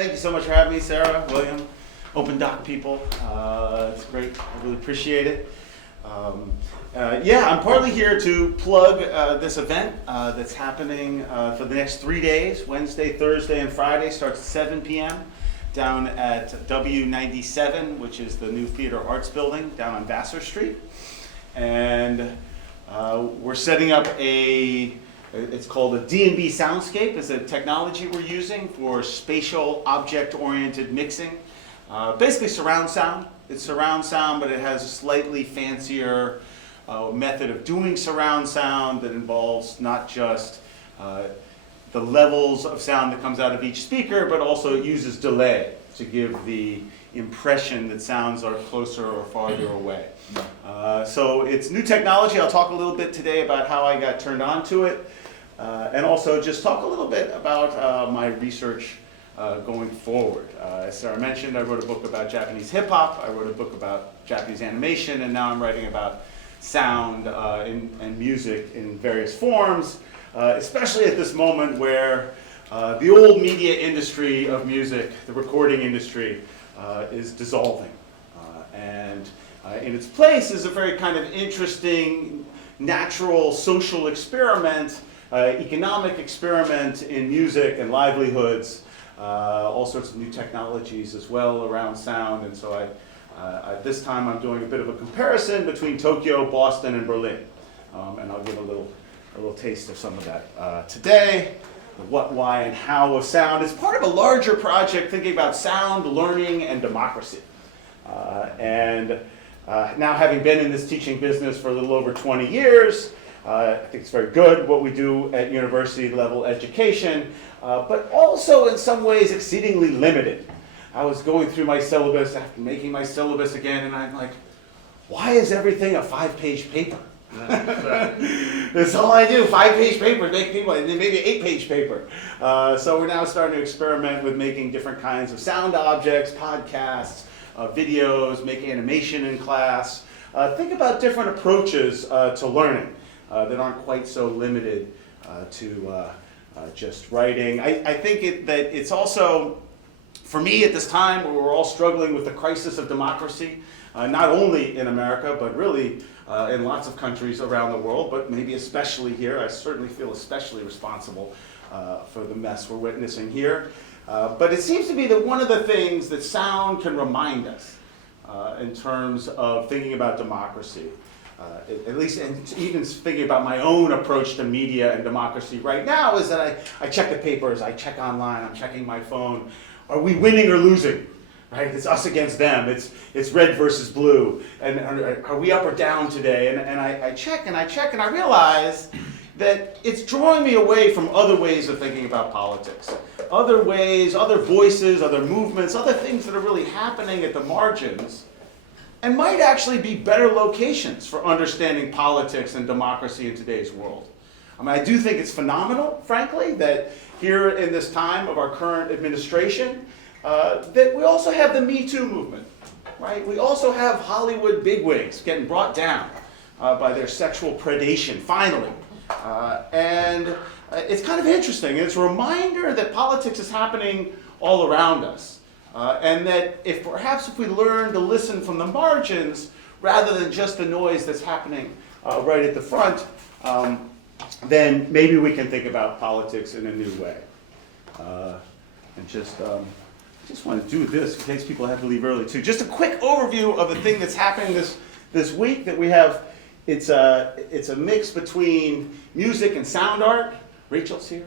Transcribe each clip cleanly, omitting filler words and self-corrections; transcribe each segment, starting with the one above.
Thank you so much for having me, Sarah, William, Open Doc people. It's great. I really appreciate it. I'm partly here to plug this event that's happening for the next 3 days, Wednesday, Thursday, and Friday. Starts at 7 p.m. down at W97, which is the new Theater Arts Building down on Vassar Street. And we're setting up it's called a D&B Soundscape. It's a technology we're using for spatial object-oriented mixing. Basically surround sound. It's surround sound, but it has a slightly fancier method of doing surround sound that involves not just the levels of sound that comes out of each speaker, but also it uses delay to give the impression that sounds are closer or farther away. So it's new technology. I'll talk a little bit today about how I got turned on to it, and also just talk a little bit about my research going forward. As Sarah mentioned, I wrote a book about Japanese hip-hop, I wrote a book about Japanese animation, and now I'm writing about sound and music in various forms, especially at this moment where the old media industry of music, the recording industry, is dissolving. And in its place is a very kind of interesting, natural, social experiment, economic experiment in music and livelihoods, all sorts of new technologies as well around sound. And so this time I'm doing a bit of a comparison between Tokyo, Boston, and Berlin. And I'll give a little taste of some of that today. The what, why, and how of sound is part of a larger project thinking about sound, learning, and democracy. Now having been in this teaching business for a little over 20 years, I think it's very good what we do at university level education, but also in some ways exceedingly limited. I was going through my syllabus after making my syllabus again, and I'm like, why is everything a 5-page paper? That's all I do, 5-page paper, make people, and then maybe 8-page paper. So we're now starting to experiment with making different kinds of sound objects, podcasts, videos, make animation in class. Think about different approaches to learning that aren't quite so limited to just writing. I think that it's also, for me at this time where we're all struggling with the crisis of democracy, not only in America, but really in lots of countries around the world, but maybe especially here. I certainly feel especially responsible for the mess we're witnessing here. But it seems to be that one of the things that sound can remind us in terms of thinking about democracy, at least and even thinking about my own approach to media and democracy right now, is that I check the papers, I check online, I'm checking my phone. Are we winning or losing? Right? It's us against them. It's red versus blue. And are we up or down today? And I check and I realize that it's drawing me away from other ways of thinking about politics. Other ways, other voices, other movements, other things that are really happening at the margins, and might actually be better locations for understanding politics and democracy in today's world. I mean, I do think it's phenomenal, frankly, that here in this time of our current administration, that we also have the Me Too movement, right? We also have Hollywood bigwigs getting brought down by their sexual predation, finally. And it's kind of interesting. It's a reminder that politics is happening all around us. And that if we learn to listen from the margins rather than just the noise that's happening right at the front, then maybe we can think about politics in a new way. I just want to do this in case people have to leave early too. Just a quick overview of the thing that's happening this week that we have. It's a mix between music and sound art. Rachel's here.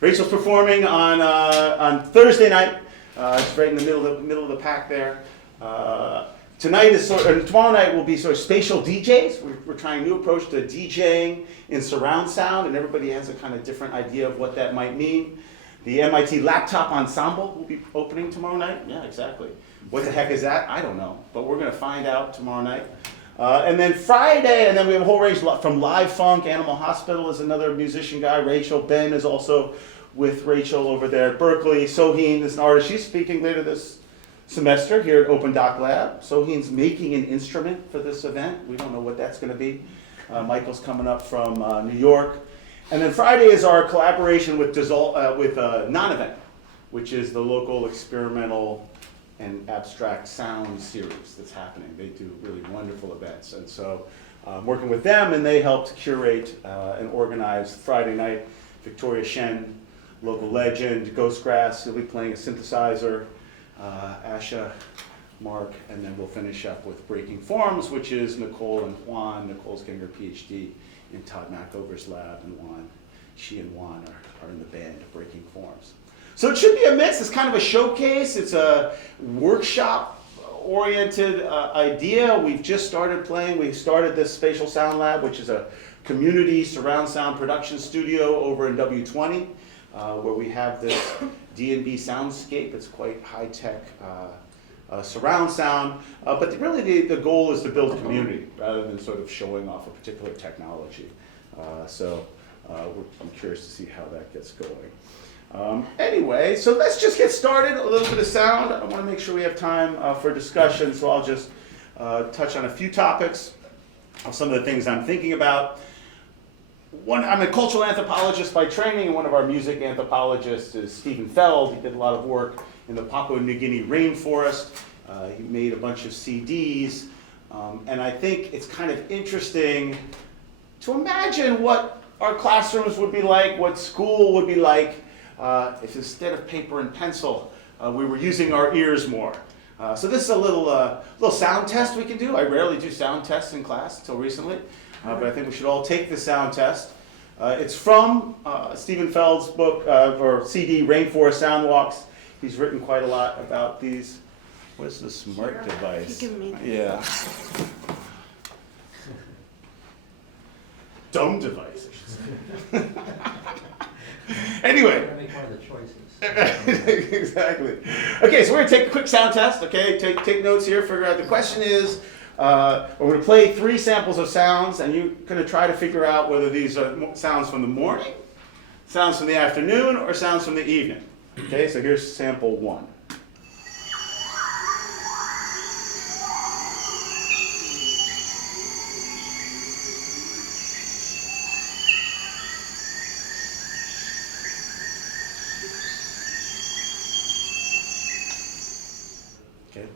Rachel's performing on Thursday night. It's right in the middle of the pack there. Tomorrow night will be sort of spatial DJs. We're trying a new approach to DJing in surround sound, and everybody has a kind of different idea of what that might mean. The MIT Laptop Ensemble will be opening tomorrow night. Yeah, exactly. What the heck is that? I don't know, but we're going to find out tomorrow night. And then Friday, and then we have a whole range from Live Funk. Animal Hospital is another musician guy. Rachel Ben is also with Rachel over there at Berkeley. Soheen is an artist. She's speaking later this semester here at Open Doc Lab. Soheen's making an instrument for this event. We don't know what that's going to be. Michael's coming up from New York. And then Friday is our collaboration with Non-Event. which is the local experimental and abstract sound series that's happening. They do really wonderful events. And so I'm working with them, and they helped curate and organize Friday night. Victoria Shen, local legend, Ghostgrass, he'll be playing a synthesizer, Asha, Mark, and then we'll finish up with Breaking Forms, which is Nicole and Juan. Nicole's getting her PhD in Todd Mackover's lab, and she and Juan are in the band of Breaking Forms. So it should be a mix. It's kind of a showcase. It's a workshop-oriented idea. We've just started playing. We started this Spatial Sound Lab, which is a community surround sound production studio over in W20, where we have this D&B soundscape. It's quite high-tech surround sound, but really the goal is to build community rather than sort of showing off a particular technology. I'm curious to see how that gets going. Anyway, so let's just get started. A little bit of sound. I want to make sure we have time for discussion, so I'll just touch on a few topics of some of the things I'm thinking about. I'm a cultural anthropologist by training, and one of our music anthropologists is Stephen Feld. He did a lot of work in the Papua New Guinea rainforest. He made a bunch of CDs, and I think it's kind of interesting to imagine what our classrooms would be like, what school would be like, if instead of paper and pencil, we were using our ears more. So this is a little sound test we can do. I rarely do sound tests in class until recently, but I think we should all take the sound test. It's from Stephen Feld's book, or CD, Rainforest Sound Walks. He's written quite a lot about these. What is the smart device? You can make yeah. Dumb device, I should say. Anyway. Make one of the choices. Exactly. Okay, so we're going to take a quick sound test. Okay, take notes here. Figure out the question is. We're going to play 3 samples of sounds, and you're going to try to figure out whether these are sounds from the morning, sounds from the afternoon, or sounds from the evening. Okay, so here's sample 1. Okay.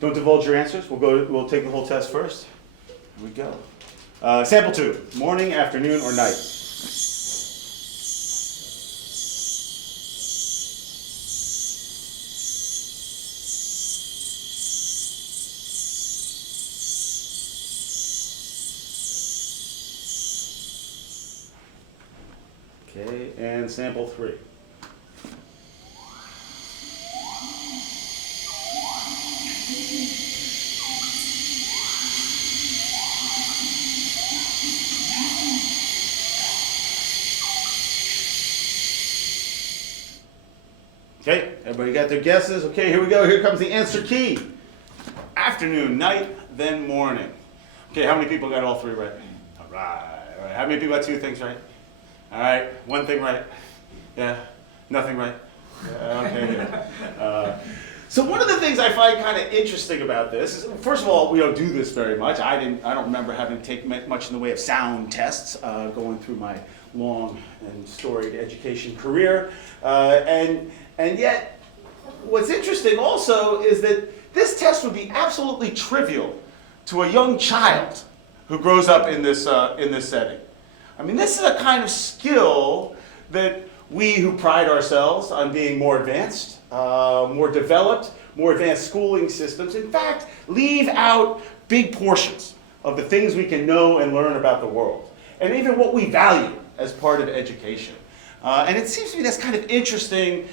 Don't divulge your answers. We'll take the whole test first. Here we go. Sample 2, morning, afternoon, or night. Okay, and sample 3. Okay, everybody got their guesses? Okay, here we go. Here comes the answer key. Afternoon, night, then morning. Okay, how many people got all 3 right? All right. All right. How many people got 2 things right? All right, 1 thing right. Yeah, nothing right. Yeah, okay. Yeah. So one of the things I find kind of interesting about this is, first of all, we don't do this very much. I don't remember having to take much in the way of sound tests going through my long and storied education career, and yet, what's interesting also is that this test would be absolutely trivial to a young child who grows up in this setting. I mean, this is a kind of skill that we who pride ourselves on being more advanced, more developed, more advanced schooling systems, in fact, leave out big portions of the things we can know and learn about the world, and even what we value as part of education. And it seems to me that's kind of interesting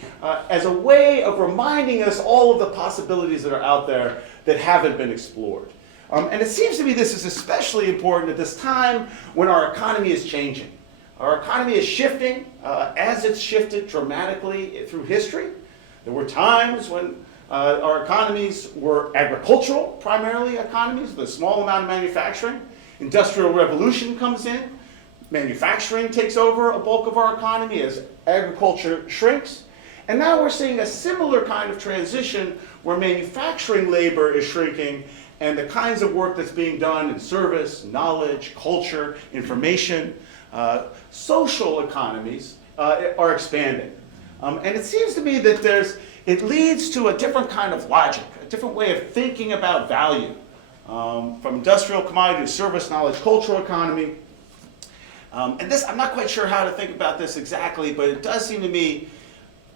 as a way of reminding us all of the possibilities that are out there that haven't been explored. And it seems to me this is especially important at this time when our economy is changing. Our economy is shifting as it's shifted dramatically through history. There were times when our economies were agricultural, primarily economies, with a small amount of manufacturing. Industrial revolution comes in. Manufacturing takes over a bulk of our economy as agriculture shrinks. And now we're seeing a similar kind of transition where manufacturing labor is shrinking and the kinds of work that's being done in service, knowledge, culture, information, social economies are expanding. And it seems to me that it leads to a different kind of logic, a different way of thinking about value, from industrial commodity to service, knowledge, cultural economy. And this, I'm not quite sure how to think about this exactly, but it does seem to me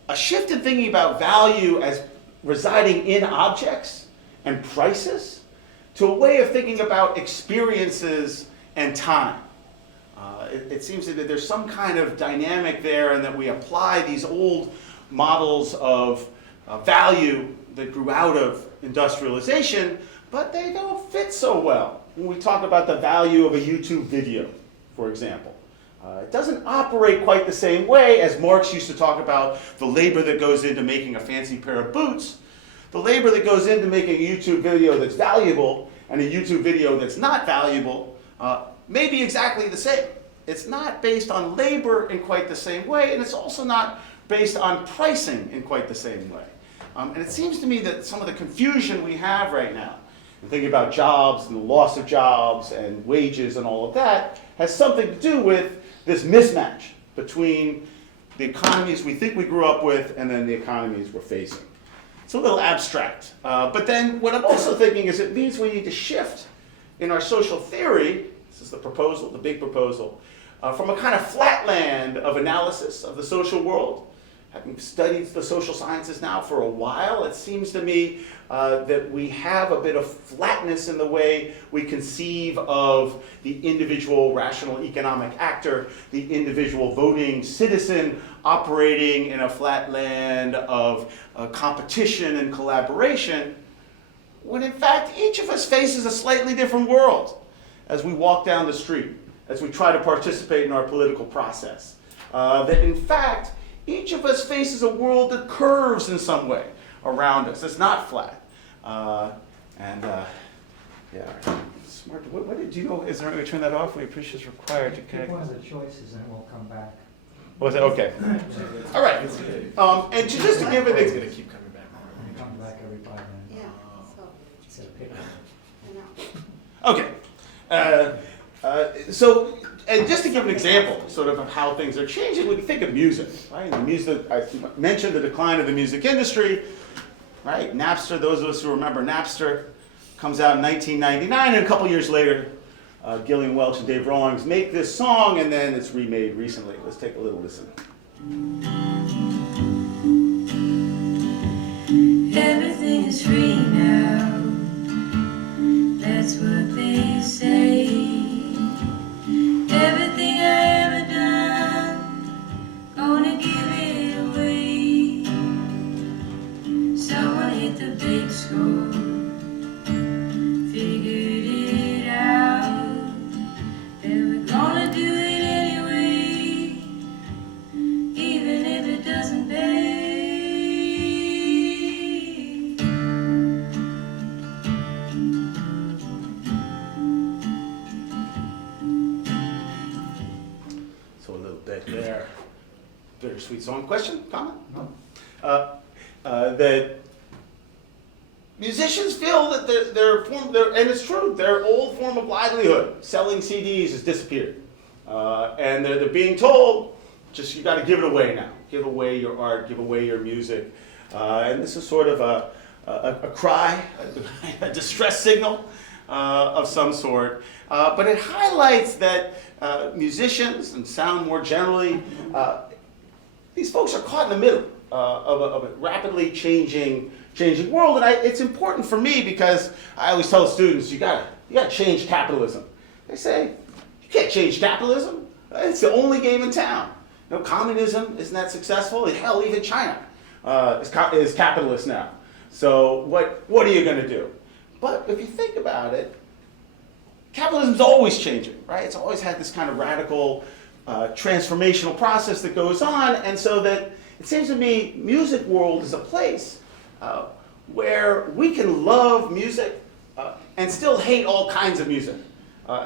a shift in thinking about value as residing in objects and prices to a way of thinking about experiences and time. It seems that there's some kind of dynamic there, and that we apply these old models of value that grew out of industrialization, but they don't fit so well when we talk about the value of a YouTube video, for example. It doesn't operate quite the same way as Marx used to talk about the labor that goes into making a fancy pair of boots. The labor that goes into making a YouTube video that's valuable and a YouTube video that's not valuable may be exactly the same. It's not based on labor in quite the same way, and it's also not based on pricing in quite the same way. And it seems to me that some of the confusion we have right now, and thinking about jobs and the loss of jobs and wages and all of that, has something to do with this mismatch between the economies we think we grew up with and then the economies we're facing. It's a little abstract. But then what I'm also thinking is it means we need to shift in our social theory, this is the proposal, the big proposal, from a kind of flatland of analysis of the social world. Having studied the social sciences now for a while, it seems to me that we have a bit of flatness in the way we conceive of the individual rational economic actor, the individual voting citizen operating in a flatland of competition and collaboration, when in fact each of us faces a slightly different world as we walk down the street, as we try to participate in our political process. That in fact, each of us faces a world that curves in some way around us. It's not flat. Yeah, smart. Do you know, is there a way to turn that off? We appreciate it's required to connect. Pick one of the choices and it will come back. Was it? Okay. All right. And just to give it, It's going to keep coming back. It comes back every 5 minutes. Yeah, so, It's a pick. I know. okay. So, and just to give an example, sort of how things are changing, we can think of music, right? The music, I mentioned the decline of the music industry, right? Napster, those of us who remember Napster, comes out in 1999, and a couple years later, Gillian Welch and Dave Rawlings make this song, and then it's remade recently. Let's take a little listen. Everything is free now, that's what they say. Everything I ever done, gonna give it away. Someone hit the big score, figured it out, and we're gonna do it anyway, even if it doesn't pay. There. Bittersweet song. Question? Comment? No. That musicians feel that and it's true, their old form of livelihood, selling CDs, has disappeared. And they're being told, just you got to give it away now. Give away your art, give away your music. And this is sort of a cry, a distress signal of some sort. But it highlights that musicians and sound more generally, these folks are caught in the middle of a rapidly changing world. And it's important for me because I always tell students, you gotta change capitalism. They say, you can't change capitalism. It's the only game in town. You know, communism isn't that successful. Hell, even China is capitalist now. So what are you going to do? But if you think about it, capitalism's always changing, right? It's always had this kind of radical transformational process that goes on, and so that it seems to me music world is a place where we can love music and still hate all kinds of music.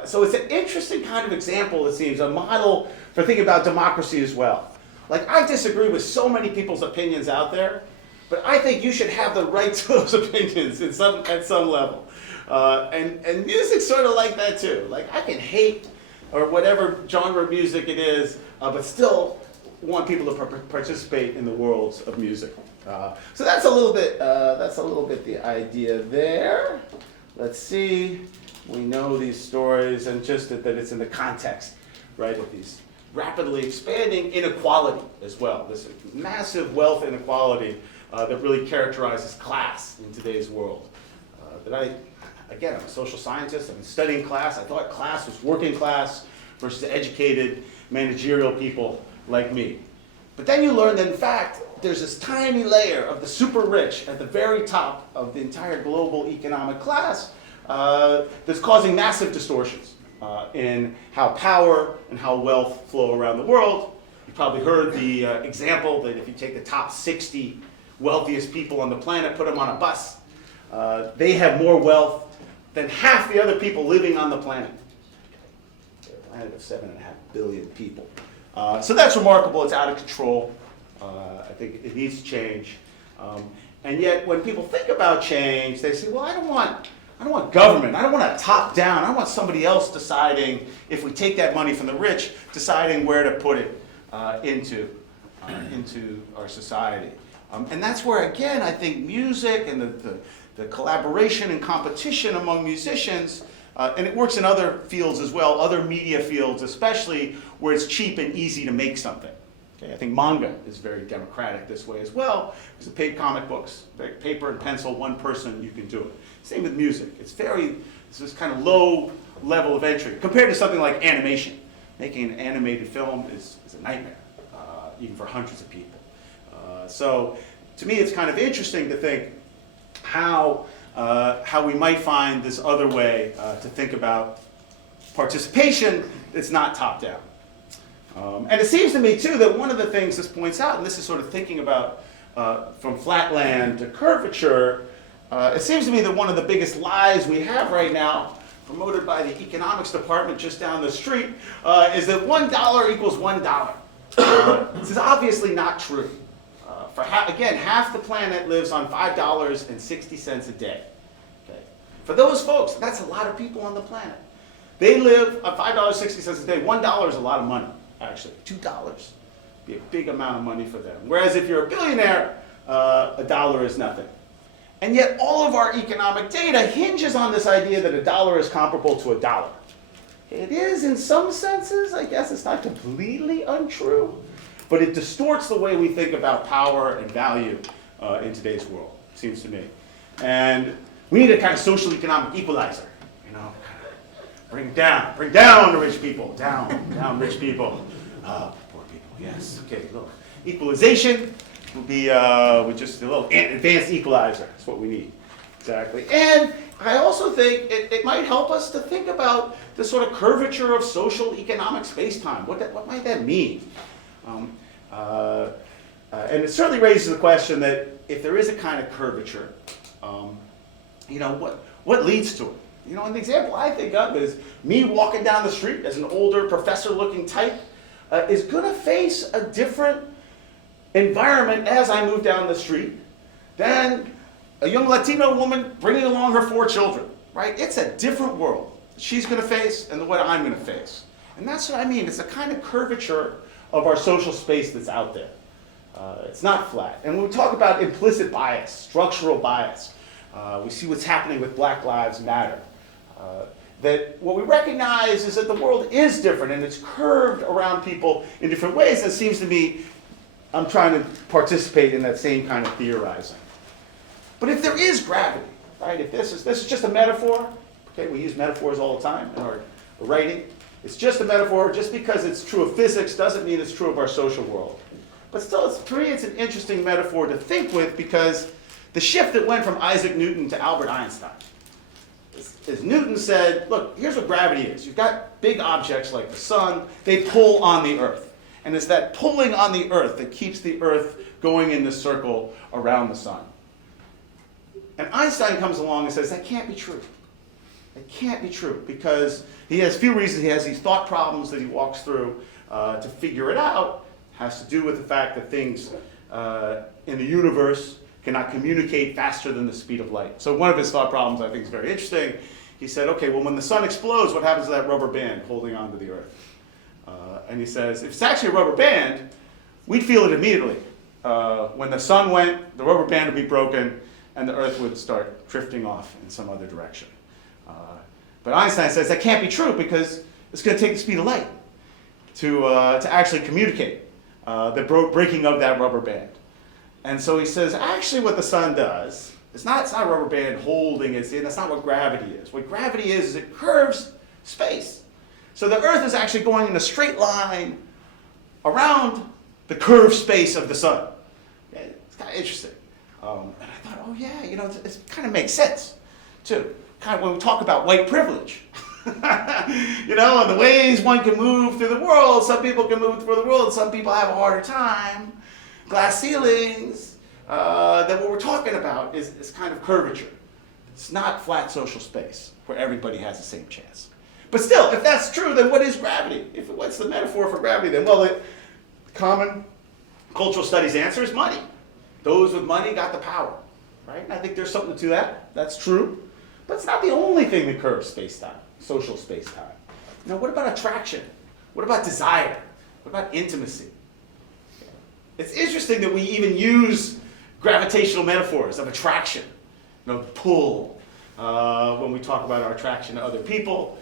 So it's an interesting kind of example, it seems, a model for thinking about democracy as well. Like, I disagree with so many people's opinions out there, but I think you should have the right to those opinions at some level. And music's sort of like that too. Like, I can hate or whatever genre of music it is, but still want people to participate in the worlds of music. So that's a little bit the idea there. Let's see. We know these stories, and just that it's in the context, right, of these rapidly expanding inequality as well. This massive wealth inequality that really characterizes class in today's world. Again, I'm a social scientist. I've been studying class. I thought class was working class versus educated managerial people like me. But then you learn that, in fact, there's this tiny layer of the super rich at the very top of the entire global economic class that's causing massive distortions in how power and how wealth flow around the world. You probably heard the example that if you take the top 60 wealthiest people on the planet, put them on a bus, they have more wealth than half the other people living on the planet. A planet of 7.5 billion people. So that's remarkable. It's out of control. I think it needs to change. And yet, when people think about change, they say, well, I don't want government. I don't want a top-down. I don't want somebody else deciding, if we take that money from the rich, deciding where to put it into our society. And that's where, again, I think music and the collaboration and competition among musicians, and it works in other fields as well, other media fields especially, where it's cheap and easy to make something. Okay, I think manga is very democratic this way as well, because the paid comic books, paper and pencil, one person, you can do it. Same with music. It's this kind of low level of entry compared to something like animation. Making an animated film is a nightmare, even for hundreds of people. So to me, it's kind of interesting to think how we might find this other way to think about participation that's not top-down. And it seems to me, too, that one of the things this points out, and this is sort of thinking about from flatland to curvature, it seems to me that one of the biggest lies we have right now, promoted by the economics department just down the street, is that $1 equals $1. This is obviously not true. Again, half the planet lives on $5.60 a day. Okay? For those folks, that's a lot of people on the planet. They live on $5.60 a day. $1 is a lot of money, actually. $2 be a big amount of money for them. Whereas if you're a billionaire, $1 is nothing. And yet all of our economic data hinges on this idea that $1 is comparable to $1. It is in some senses. I guess it's not completely untrue. But it distorts the way we think about power and value in today's world, it seems to me. And we need a kind of social economic equalizer, bring down the rich people, down rich people, poor people, yes. Okay, look, equalization would be just a little advanced equalizer. That's what we need, exactly. And I also think it might help us to think about the sort of curvature of social economic space-time. What might that mean? And it certainly raises the question that if there is a kind of curvature, what leads to it? And the example I think of is me walking down the street as an older professor-looking type is going to face a different environment as I move down the street than a young Latino woman bringing along her 4 children, right? It's a different world she's going to face and what I'm going to face. And that's what I mean. It's a kind of curvature of our social space that's out there. It's not flat. And when we talk about implicit bias, structural bias, we see what's happening with Black Lives Matter. That what we recognize is that the world is different and it's curved around people in different ways. And it seems to me I'm trying to participate in that same kind of theorizing. But if there is gravity, right? If this is just a metaphor, okay, we use metaphors all the time in our writing. It's just a metaphor. Just because it's true of physics doesn't mean it's true of our social world. But still, to me, it's an interesting metaphor to think with because the shift that went from Isaac Newton to Albert Einstein. As Newton said, look, here's what gravity is. You've got big objects like the sun. They pull on the earth. And it's that pulling on the earth that keeps the earth going in this circle around the sun. And Einstein comes along and says, that can't be true. It can't be true because he has a few reasons. He has these thought problems that he walks through to figure it out. It has to do with the fact that things in the universe cannot communicate faster than the speed of light. So one of his thought problems I think is very interesting. He said, okay, well, when the sun explodes, what happens to that rubber band holding onto the earth? And he says, if it's actually a rubber band, we'd feel it immediately. When the sun went, the rubber band would be broken, and the Earth would start drifting off in some other direction. But Einstein says that can't be true because it's going to take the speed of light to actually communicate the breaking of that rubber band. And so he says, actually what the sun does, it's not a rubber band holding it, that's not what gravity is. What gravity is it curves space. So the Earth is actually going in a straight line around the curved space of the sun. Okay? It's kind of interesting. And I thought, oh yeah, it kind of makes sense, too. Kind of when we talk about white privilege. And the ways one can move through the world. Some people can move through the world, some people have a harder time. Glass ceilings. That what we're talking about is kind of curvature. It's not flat social space where everybody has the same chance. But still, if that's true, then what is gravity? What's the metaphor for gravity then? Well, the common cultural studies answer is money. Those with money got the power, right? And I think there's something to that. That's true. But it's not the only thing that curves space-time, social space-time. What about attraction? What about desire? What about intimacy? It's interesting that we even use gravitational metaphors of attraction, pull, when we talk about our attraction to other people.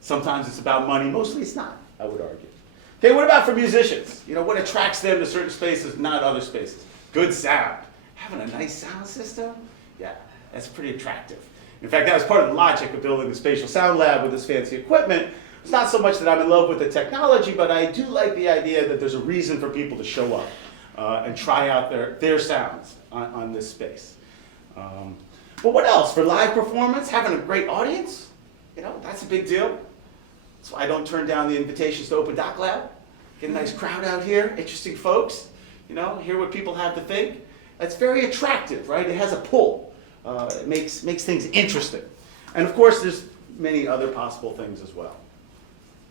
Sometimes it's about money. Mostly it's not, I would argue. Okay, what about for musicians? What attracts them to certain spaces, not other spaces? Good sound. Having a nice sound system? Yeah, that's pretty attractive. In fact, that was part of the logic of building the Spatial Sound Lab with this fancy equipment. It's not so much that I'm in love with the technology, but I do like the idea that there's a reason for people to show up and try out their sounds on this space. But what else? For live performance, having a great audience, that's a big deal. That's why I don't turn down the invitations to Open Doc Lab. Get a nice crowd out here, interesting folks, hear what people have to think. That's very attractive, right? It has a pull. It makes things interesting. And of course, there's many other possible things as well.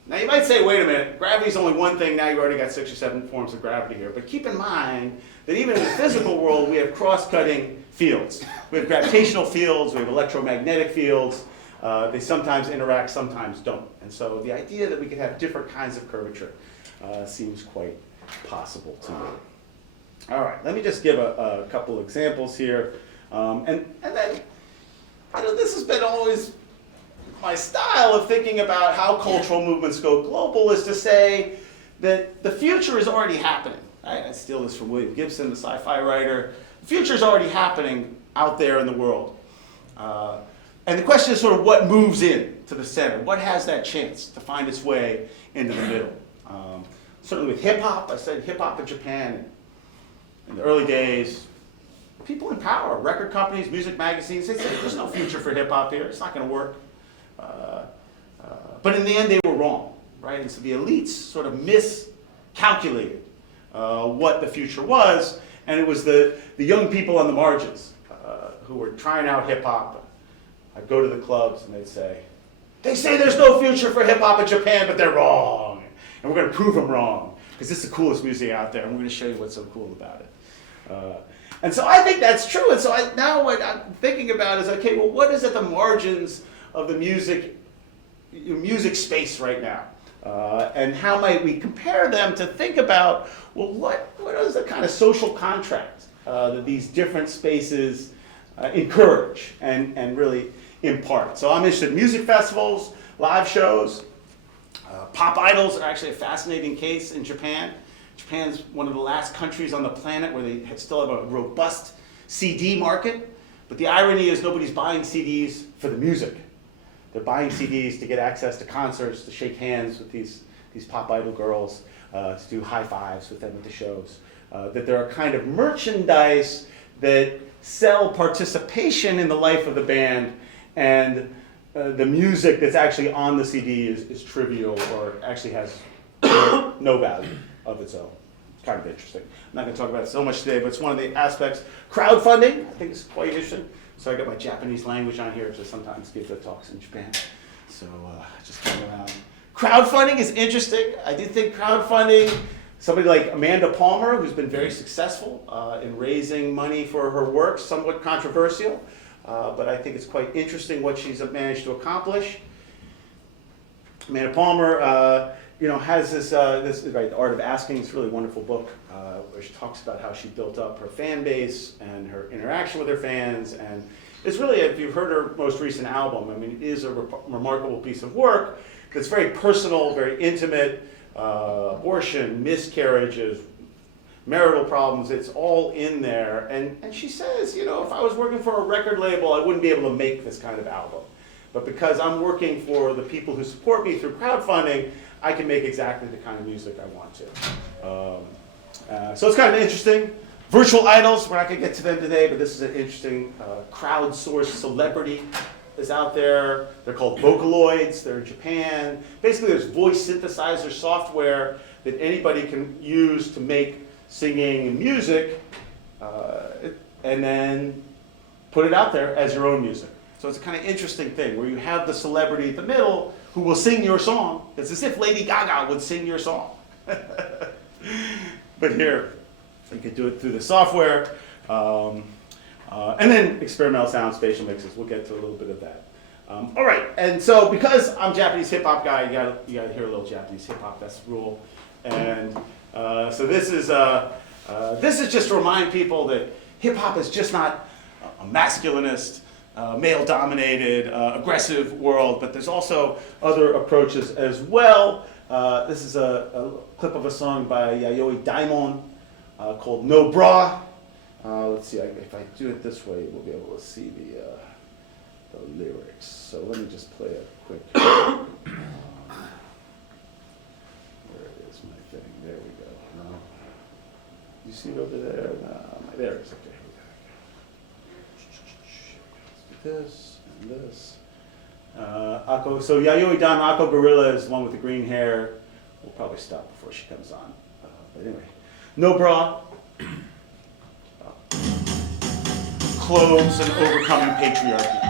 Now you might say, wait a minute, gravity's only one thing, now you've already got 6 or 7 forms of gravity here. But keep in mind that even in the physical world, we have cross-cutting fields. We have gravitational fields, we have electromagnetic fields. They sometimes interact, sometimes don't. And so the idea that we could have different kinds of curvature seems quite possible to me. All right, let me just give a couple examples here. And then, this has been always my style of thinking about how cultural movements go global is to say that the future is already happening. I steal this from William Gibson, the sci-fi writer. The future is already happening out there in the world. And the question is sort of what moves in to the center? What has that chance to find its way into the middle? Certainly with hip-hop, I said hip-hop in Japan in the early days, people in power, record companies, music magazines, they said there's no future for hip-hop here, it's not going to work. But in the end, they were wrong, right? And so the elites sort of miscalculated what the future was, and it was the young people on the margins who were trying out hip-hop. I'd go to the clubs and they'd say, they say there's no future for hip-hop in Japan, but they're wrong. And we're going to prove them wrong, because it's the coolest music out there, and we're going to show you what's so cool about it. And so I think that's true. And so now what I'm thinking about is, okay, well, what is at the margins of the music space right now? And how might we compare them to think about, well, what is the kind of social contract that these different spaces encourage and really impart? So I'm interested in music festivals, live shows. Pop idols are actually a fascinating case in Japan. Japan's one of the last countries on the planet where they still have a robust CD market. But the irony is nobody's buying CDs for the music. They're buying CDs to get access to concerts, to shake hands with these pop idol girls, to do high fives with them at the shows. That there are kind of merchandise that sell participation in the life of the band, and the music that's actually on the CD is trivial or actually has no value of its own. It's kind of interesting. I'm not going to talk about it so much today, but it's one of the aspects. Crowdfunding, I think is quite interesting. So I got my Japanese language on here to sometimes give the talks in Japan. So just coming around. Crowdfunding is interesting. I do think crowdfunding, somebody like Amanda Palmer, who's been very successful in raising money for her work, somewhat controversial, but I think it's quite interesting what she's managed to accomplish. Amanda Palmer has this, right, The Art of Asking. It's a really wonderful book where she talks about how she built up her fan base and her interaction with her fans. And it's really, if you've heard her most recent album, I mean, it is a remarkable piece of work. It's very personal, very intimate, abortion, miscarriages, marital problems, it's all in there. And she says, if I was working for a record label, I wouldn't be able to make this kind of album. But because I'm working for the people who support me through crowdfunding, I can make exactly the kind of music I want to. So it's kind of interesting. Virtual idols, we're not going to get to them today, but this is an interesting crowdsourced celebrity is out there. They're called Vocaloids. They're in Japan. Basically, there's voice synthesizer software that anybody can use to make singing and music, and then put it out there as your own music. So it's a kind of interesting thing where you have the celebrity at the middle who will sing your song. It's as if Lady Gaga would sing your song. But here, you can do it through the software. And then experimental sound, spatial mixes. We'll get to a little bit of that. All right, and so because I'm a Japanese hip hop guy, you gotta hear a little Japanese hip hop. That's the rule. And so this is just to remind people that hip hop is just not a masculinist, male-dominated, aggressive world, but there's also other approaches as well. This is a clip of a song by Yayoi Daimon called No Bra. Let's see, if I do it this way, we'll be able to see the lyrics. So let me just play a quick. Where is my thing? There we go. No. You see it over there? No, there it is. Okay. Let's do this and this. So Yayoi Daimon, Ako Gorilla is the one with the green hair. We'll probably stop before she comes on. But anyway, No Bra. Clothes and overcoming patriarchy.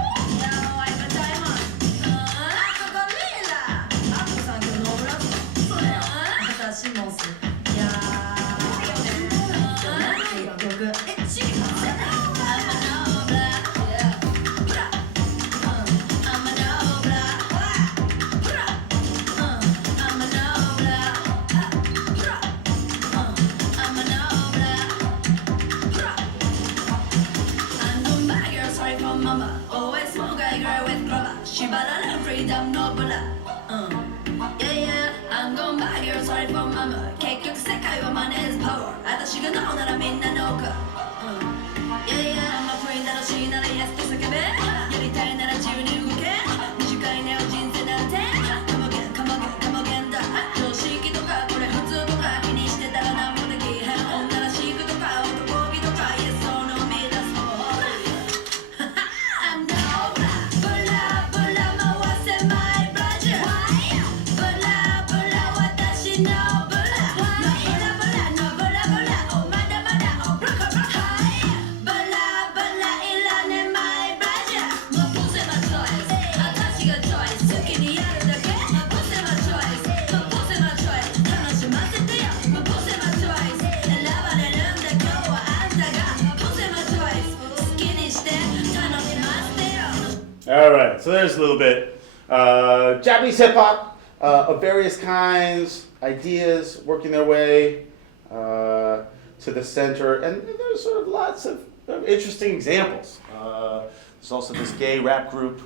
All right, so there's a little bit. Japanese hip hop of various kinds, ideas working their way to the center, and there's sort of lots of interesting examples. There's also this gay rap group,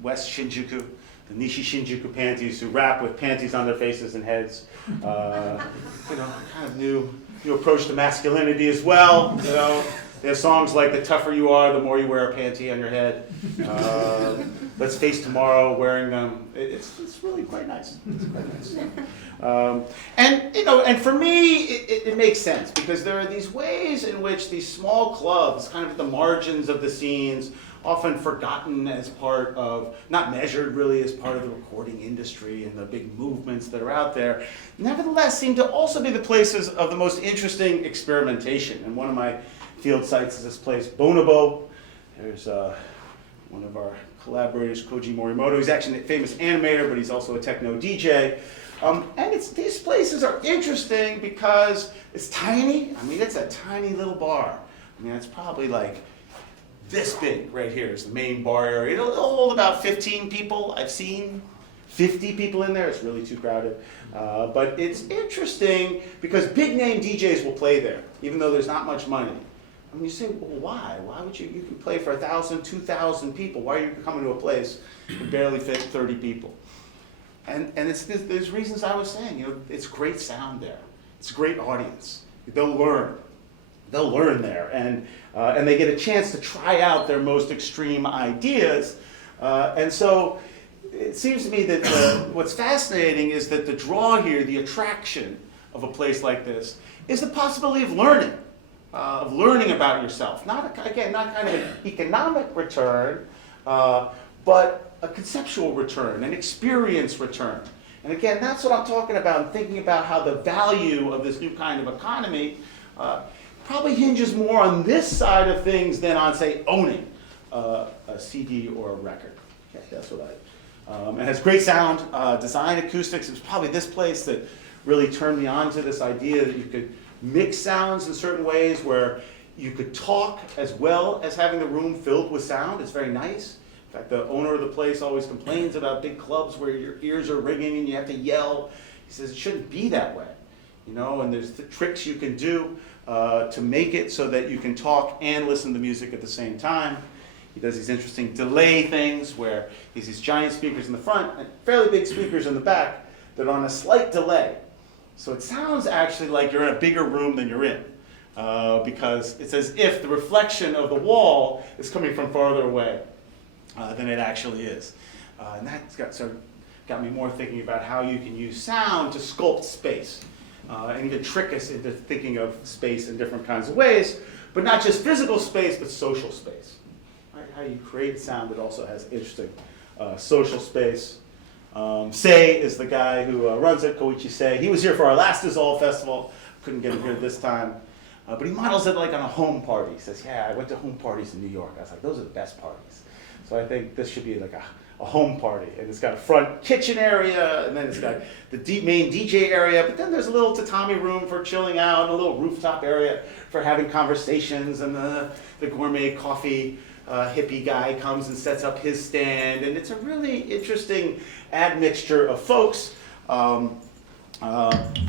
West Shinjuku, the Nishi Shinjuku Panties, who rap with panties on their faces and heads. Kind of new approach to masculinity as well. They have songs like "The tougher you are, the more you wear a panty on your head." Let's face tomorrow wearing them. It's really quite nice. It's quite nice. And for me, it makes sense because there are these ways in which these small clubs, kind of at the margins of the scenes, often forgotten as part of, not measured really as part of the recording industry and the big movements that are out there, nevertheless seem to also be the places of the most interesting experimentation. And one of my field sites is this place, Bonobo. There's one of our collaborators, Koji Morimoto. He's actually a famous animator, but he's also a techno DJ. And these places are interesting because it's tiny. I mean, it's a tiny little bar. I mean, it's probably like this big right here is the main bar area. It'll hold about 15 people I've seen. 50 people in there, it's really too crowded. But it's interesting because big name DJs will play there, even though there's not much money. I mean, you say, well, why? Why would you can play for 1,000, 2,000 people. Why are you coming to a place that barely fit 30 people? And there's reasons I was saying, it's great sound there. It's a great audience. They'll learn. They'll learn there. And they get a chance to try out their most extreme ideas. And so it seems to me that what's fascinating is that the draw here, the attraction of a place like this, is the possibility of learning about yourself. Not kind of an economic return, but a conceptual return, an experience return. And again, that's what I'm talking about. I'm thinking about how the value of this new kind of economy probably hinges more on this side of things than on, say, owning a CD or a record. Okay, that's what it has great sound, design, acoustics. It was probably this place that really turned me on to this idea that you could mix sounds in certain ways where you could talk as well as having the room filled with sound. It's very nice. In fact, the owner of the place always complains about big clubs where your ears are ringing and you have to yell. He says it shouldn't be that way, and there's the tricks you can do to make it so that you can talk and listen to music at the same time. He does these interesting delay things where he has these giant speakers in the front and fairly big speakers in the back that are on a slight delay. So it sounds actually like you're in a bigger room than you're in because it's as if the reflection of the wall is coming from farther away than it actually is. And that's got me more thinking about how you can use sound to sculpt space and even trick us into thinking of space in different kinds of ways, but not just physical space, but social space. Right? How you create sound that also has interesting social space. Sei is the guy who runs it, Koichi Sei. He was here for our last Dissolve Festival. Couldn't get him here this time. But he models it like on a home party. He says, yeah, I went to home parties in New York. I was like, those are the best parties. So I think this should be like a home party. And it's got a front kitchen area, and then it's got the main DJ area, but then there's a little tatami room for chilling out, and a little rooftop area for having conversations, and the gourmet coffee hippie guy comes and sets up his stand, and it's a really interesting admixture of folks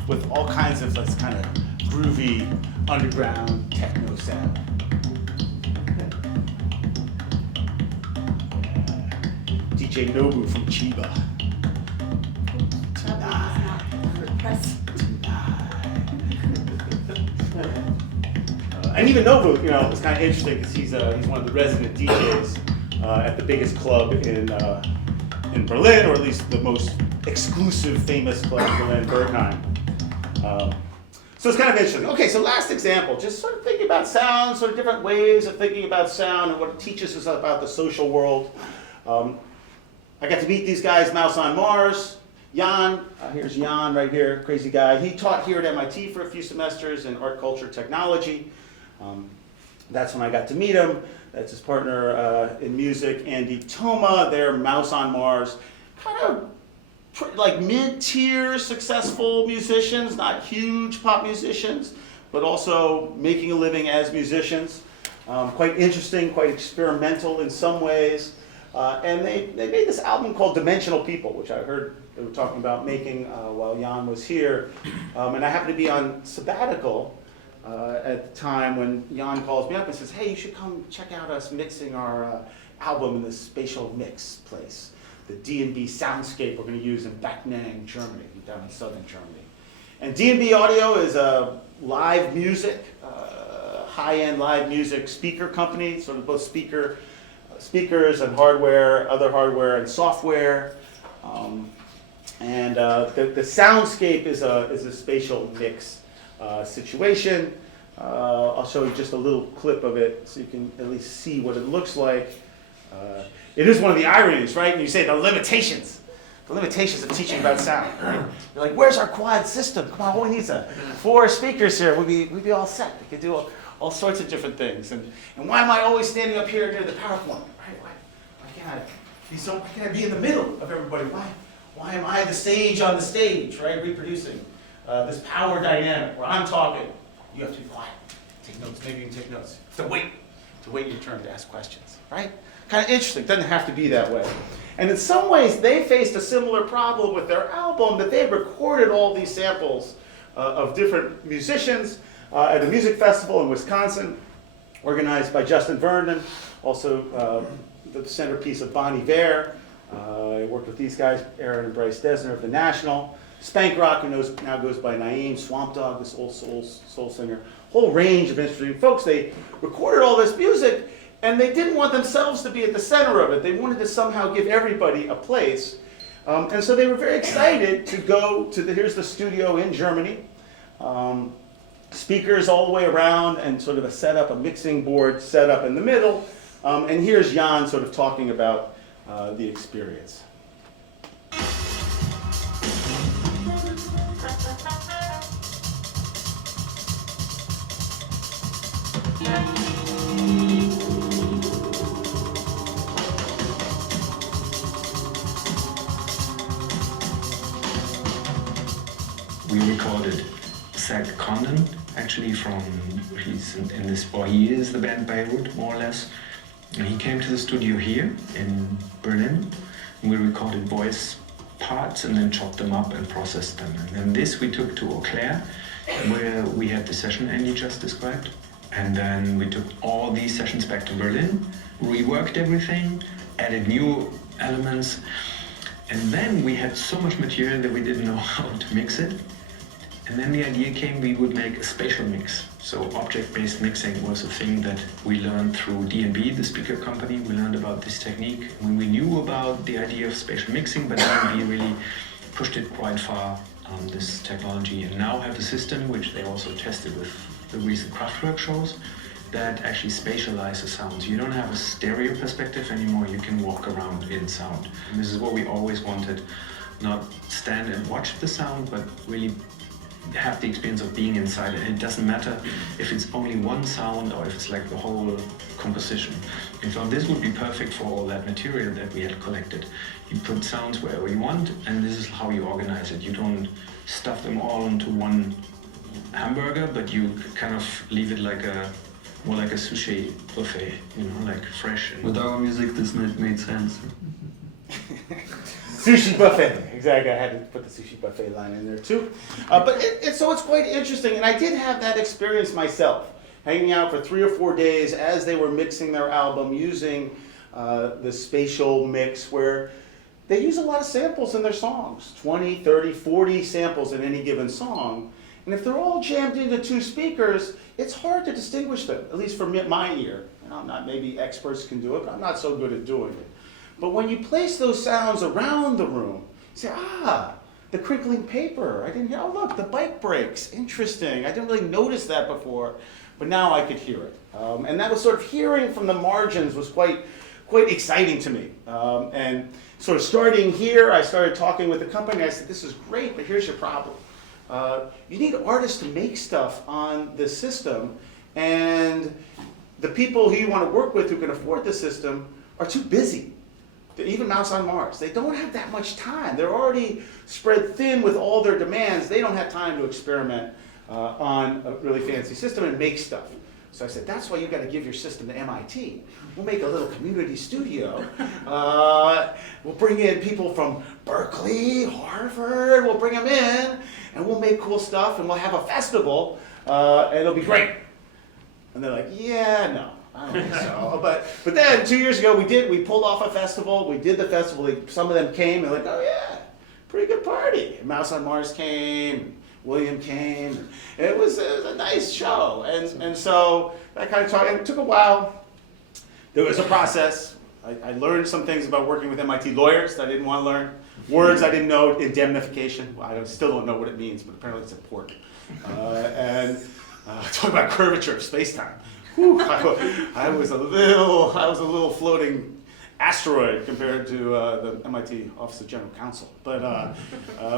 with all kinds of this kind of groovy underground techno sound. DJ Nobu from Chiba. And even Nobu, is kind of interesting because he's one of the resident DJs at the biggest club in Berlin, or at least the most exclusive, famous club in Berlin, Berghain. So it's kind of interesting. Okay, so last example, just sort of thinking about sound, sort of different ways of thinking about sound and what it teaches us about the social world. I got to meet these guys, Mouse on Mars. Jan, here's Jan right here, crazy guy. He taught here at MIT for a few semesters in art, culture, technology. That's when I got to meet him. That's his partner in music, Andy Toma. They're Mouse on Mars. Kind of like mid-tier successful musicians, not huge pop musicians, but also making a living as musicians. Quite interesting, quite experimental in some ways. And they made this album called Dimensional People, which I heard they were talking about making while Jan was here. And I happened to be on sabbatical at the time when Jan calls me up and says, hey, you should come check out us mixing our album in this spatial mix place. The D&B soundscape we're going to use in Backnang, Germany, down in southern Germany. And D&B Audio is a live music, high-end live music speaker company, sort of both speakers and hardware, other hardware and software. The soundscape is a spatial mix situation. I'll show you just a little clip of it so you can at least see what it looks like. It is one of the ironies, right? And you say the limitations of teaching about sound. Right? You're like, where's our quad system? Come on, all we need is 4 speakers here. We'd be all set. We could do all sorts of different things. And why am I always standing up here near the PowerPoint? Right? Why can't I be in the middle of everybody? Why am I the stage on the stage, right? Reproducing this power dynamic where I'm talking. You have to be quiet. Take notes. Maybe you can take notes. So wait to wait your turn to ask questions, right? Kind of interesting, doesn't have to be that way. And in some ways, they faced a similar problem with their album, that they had recorded all these samples of different musicians at a music festival in Wisconsin, organized by Justin Vernon, also the centerpiece of Bon Iver. I worked with these guys, Aaron and Bryce Desner of the National, Spank Rock, who now goes by Naeem, Swamp Dogg, this old soul singer, whole range of interesting folks. They recorded all this music, and they didn't want themselves to be at the center of it. They wanted to somehow give everybody a place. And so they were very excited to go to here's the studio in Germany. Speakers all the way around and sort of a mixing board set up in the middle. And here's Jan sort of talking about the experience. We recorded Zach Condon, actually he is the band Beirut, more or less. And he came to the studio here in Berlin. We recorded voice parts and then chopped them up and processed them. And then this we took to Eau Claire, where we had the session Andy just described. And then we took all these sessions back to Berlin, reworked everything, added new elements. And then we had so much material that we didn't know how to mix it. And then the idea came we would make a spatial mix. So object-based mixing was a thing that we learned through D&B, the speaker company. We learned about this technique when we knew about the idea of spatial mixing, but D&B really pushed it quite far on this technology, and now have a system which they also tested with the recent Kraftwerk shows that actually spatializes sounds. You don't have a stereo perspective anymore, you can walk around in sound. And this is what we always wanted, not stand and watch the sound, but really have the experience of being inside it. It doesn't matter if it's only one sound or if it's like the whole composition. And so this would be perfect for all that material that we had collected. You put sounds wherever you want, and this is how you organize it. You don't stuff them all into one hamburger, but you kind of leave it like more like a sushi buffet, like fresh. With our music, this made sense. Sushi buffet, exactly. I had to put the sushi buffet line in there too. But so it's quite interesting, and I did have that experience myself, hanging out for 3 or 4 days as they were mixing their album using the spatial mix, where they use a lot of samples in their songs, 20, 30, 40 samples in any given song. And if they're all jammed into 2 speakers, it's hard to distinguish them, at least from my ear. I'm not, maybe experts can do it, but I'm not so good at doing it. But when you place those sounds around the room, you say, the crinkling paper. I didn't hear, oh look, the bike brakes, interesting. I didn't really notice that before, but now I could hear it. And that was sort of hearing from the margins was quite exciting to me. And sort of starting here, I started talking with the company. I said, this is great, but here's your problem. You need artists to make stuff on this system, and the people who you want to work with who can afford the system are too busy. Even Mouse on Mars, they don't have that much time. They're already spread thin with all their demands. They don't have time to experiment on a really fancy system and make stuff. So I said, that's why you got to give your system to MIT. We'll make a little community studio. We'll bring in people from Berkeley, Harvard. We'll bring them in, and we'll make cool stuff, and we'll have a festival, and it'll be great. And they're like, yeah, no. I don't think so. But then 2 years ago we pulled off a festival. We did the festival. Some of them came and like, oh yeah, pretty good party. And Mouse on Mars came. William came. And it was a nice show. And so that kind of talk. And it took a while. There was a process. I learned some things about working with MIT lawyers that I didn't want to learn. Words I didn't know. Indemnification. Well, I still don't know what it means, but apparently it's important. And talk about curvature of space-time. Whew, I was a little floating asteroid compared to the MIT Office of General Counsel. But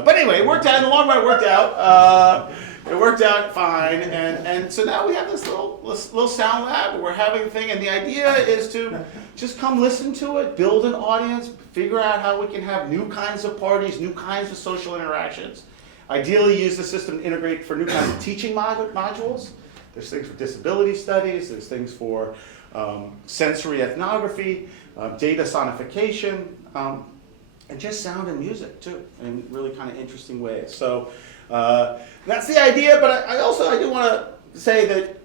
anyway, it worked out. In the long run, it worked out. It worked out fine. And so now we have this little sound lab. We're having a thing, and the idea is to just come listen to it, build an audience, figure out how we can have new kinds of parties, new kinds of social interactions. Ideally, use the system to integrate for new kinds of teaching modules. There's things for disability studies, there's things for sensory ethnography, data sonification, and just sound and music too, in really kind of interesting ways. So that's the idea, but I do want to say that,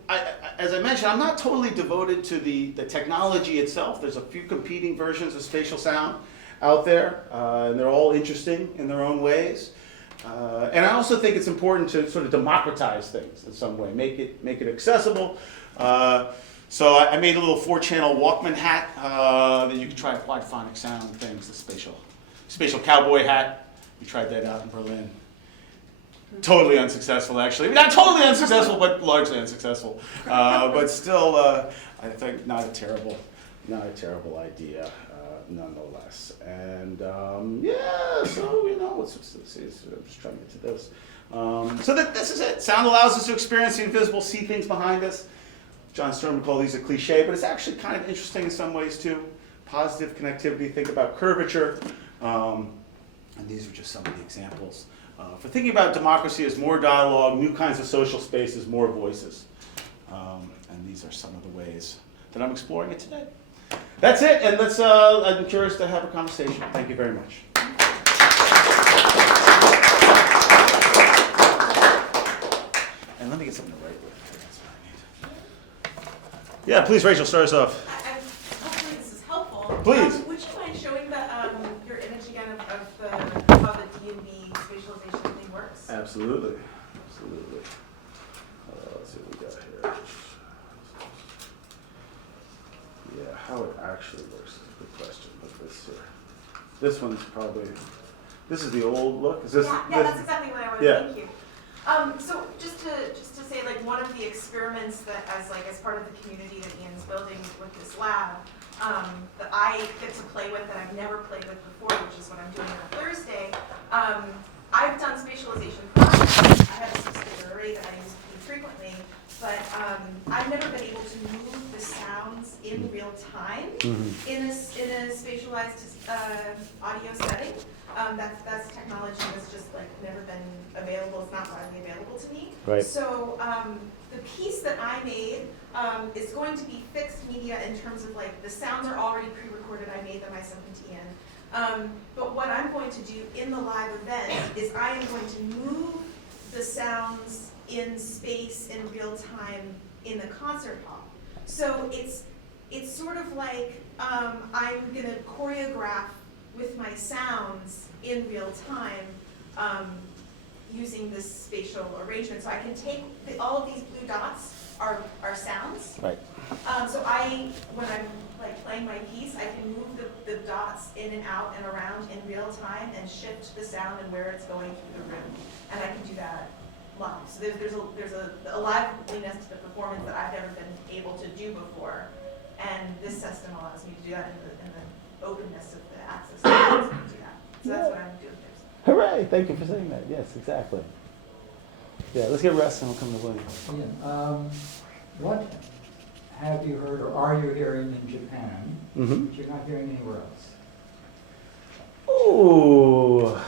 as I mentioned, I'm not totally devoted to the technology itself. There's a few competing versions of spatial sound out there, and they're all interesting in their own ways. And I also think it's important to sort of democratize things in some way, make it accessible. So I made a little 4-channel Walkman hat that you can try quad phonic sound things, the spatial cowboy hat. We tried that out in Berlin. Totally unsuccessful, actually. Not totally unsuccessful, but largely unsuccessful. But still, I think not a terrible idea, nonetheless. And yeah, so let's see. I'm just trying to get to this. So this is it. Sound allows us to experience the invisible, see things behind us. John Stern would call these a cliche, but it's actually kind of interesting in some ways too. Positive connectivity. Think about curvature. And these are just some of the examples. For thinking about democracy as more dialogue, new kinds of social spaces, more voices. And these are some of the ways that I'm exploring it today. That's it, and I'm curious to have a conversation. Thank you very much. And let me get something to write with. That's what I need. Yeah, please, Rachel, start us off. Hopefully this is helpful. Please. Would you mind showing your image again of how the D&B spatialization thing works? Absolutely. Let's see what we got here. Yeah, how it actually works is a good question. Look this here. This one's probably, this is the old look. Is this? Yeah, that's exactly what I was. Yeah. Thank you. So just to say, like, one of the experiments that as part of the community that Ian's building with this lab, that I get to play with that I've never played with before, which is what I'm doing on Thursday. I've done spatialization projects. I have a 6-figure array that I use pretty frequently, but I've never been able to move the sounds in real time in a spatialized audio setting. That's technology that's just like never been available. It's not widely available to me. Right. So the piece that I made is going to be fixed media in terms of like the sounds are already pre-recorded. I made them. I sent them to Ian. But what I'm going to do in the live event is I am going to move the sounds in space in real time in the concert hall. So it's sort of like I'm going to choreograph with my sounds in real time using this spatial arrangement. So I can take all of these blue dots are sounds. Right. So when I'm like playing my piece, I can move the dots in and out and around in real time and shift the sound and where it's going through the room. And I can do that live. So there's a liveliness to the performance that I've never been able to do before. And this system allows me to do that in the openness of the access. Allows me to do that. So that's what I'm doing here. Hooray! Thank you for saying that. Yes, exactly. Yeah, let's get rest and we'll come to William. Ian, what have you heard or are you hearing in Japan that you're not hearing anywhere else? Oh,